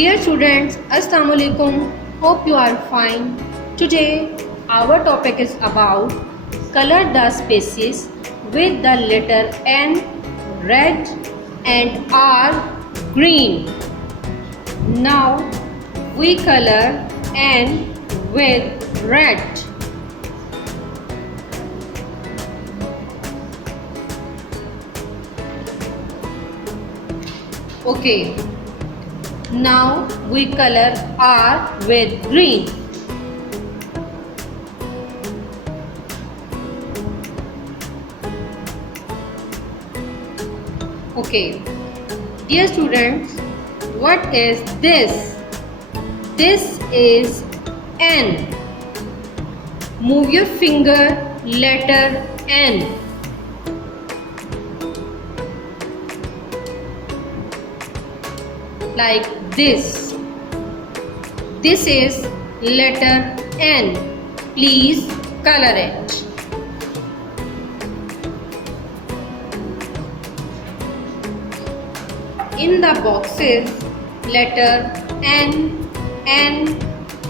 Dear students, Assalamu alaikum. Hope you are fine. Today our topic is about color the spaces with the letter N red and R green. Now we color N with red. Okay. Now we color R with green. Okay. Dear students, what is this? This is N. Move your finger, letter N. Like this. This is letter N. Please color it. In the boxes, letter N, N,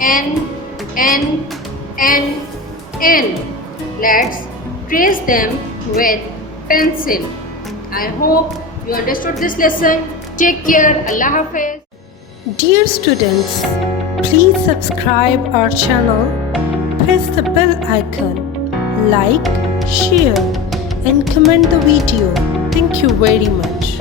N, N, N, N. Let's trace them with pencil. I hope you understood this lesson. Take care. Allah Hafiz. Dear students, please subscribe our channel, press the bell icon, like, share and comment the video. Thank you very much.